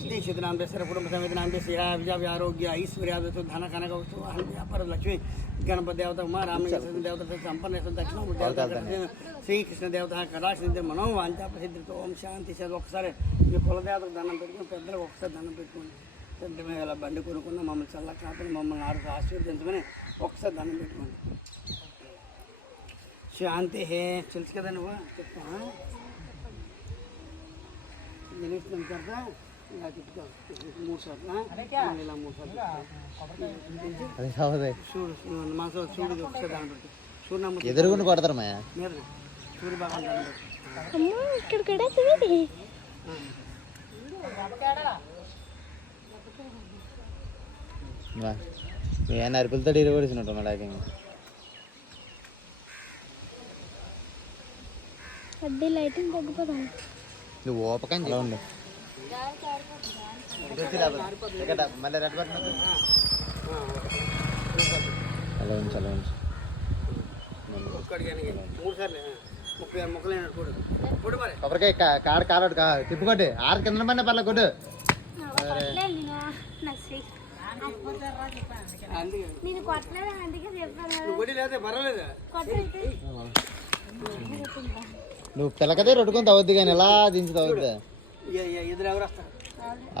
सिद्धेश्वरनामदेश्वर कुटुंब समेत नामदेश्वर विजय आरोग्य ऐश्वर्य धन कनक व्यापार लक्ष्मी गणपति देवता उमा राम देवता संपन्न दक्षिण देवता శ్రీకృష్ణ దేవత కటాక్షించే మనోవాంఛ ప్రసిద్ధితో ఓం శాంతి సార్ ఒకసారి మీ కులదేవతకు దండం పెట్టుకుని పెద్దలకు ఒకసారి దండం పెట్టుకోండి పెద్ద మీద ఇలా బండి కొనుక్కున్న మమ్మల్ని చల్ల కాపని మమ్మల్ని ఆరు ఆశీర్వదించమని ఒకసారి దండం పెట్టుకోండి శాంతి హే తెలుసు కదా నువ్వు చెప్తా నిలుస్తున్నాం కదా ఇలా చెప్తా 3 సార్లు ఇలా 3 సార్లు చూడు మనసు చూడు ఒకసారి దండం పెట్టు ఎదురుగుండి కొడతారు మా సూర్య భగవాన్ దండం ఇక్కడ కూడా చూడండి నేను అరుపులతో ఇరవడిసినట్టు లాగింగ్ అడ్డీ లైటింగ్ తగ్గిపోతాను నువ్వు ఓపకం ఉండు మళ్ళీ రెడ్ బటన్ అలా ఉంచు అలా ఉంచు కొబ్బరికాయ కాడ కాలడు తిప్పుకోండి 6 కింద పడిన పర్లే కొట్టు నువ్వు పిల్లకదే రొట్టుకొని తవ్వద్దు కానీ ఎలా దించి తవ్వద్దు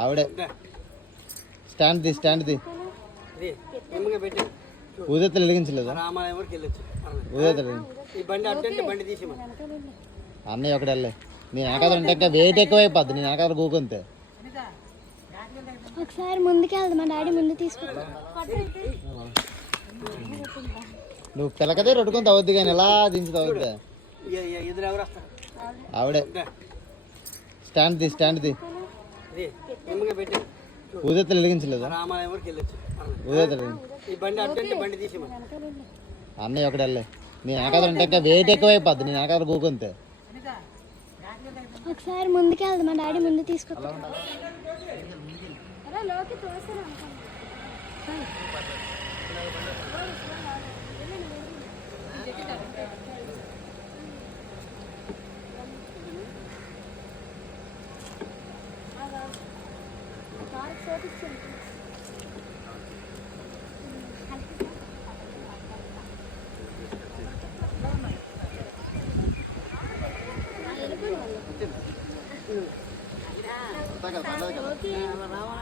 ఆవిడే స్టాండ్ ది ఊదెత్తలు వెలిగించలేదు ఊదెత్తలు అన్నయ్య ఒకటి వెళ్ళే నేను వెనకాల ఉంటే వెయిట్ ఎక్కువ అయిపోద్ది నేను వెనకాల కూకుంతే ఒకసారి ముందుకు వెళ్దాం మా డాడీ ముందు తీసుకుంటా నువ్వు పిల్లకదే రొట్టుకొని తవ్వద్దు కానీ ఎలా దించి తవ్వద్దు ఆవిడే స్టాండ్ ది ఊదెత్తలు వెలిగించలేదు ఊదెత్తలు అన్నయ్య ఒకటి వెళ్ళే నేను వెనకాల ఉంటే వెయిట్ ఎక్కువ అయిపోద్ది నేను వెనకాల కూకుంతే ఒకసారి ముందుకు వెళ్దాం మా డాడీ ముందు తీసుకుంటా కదా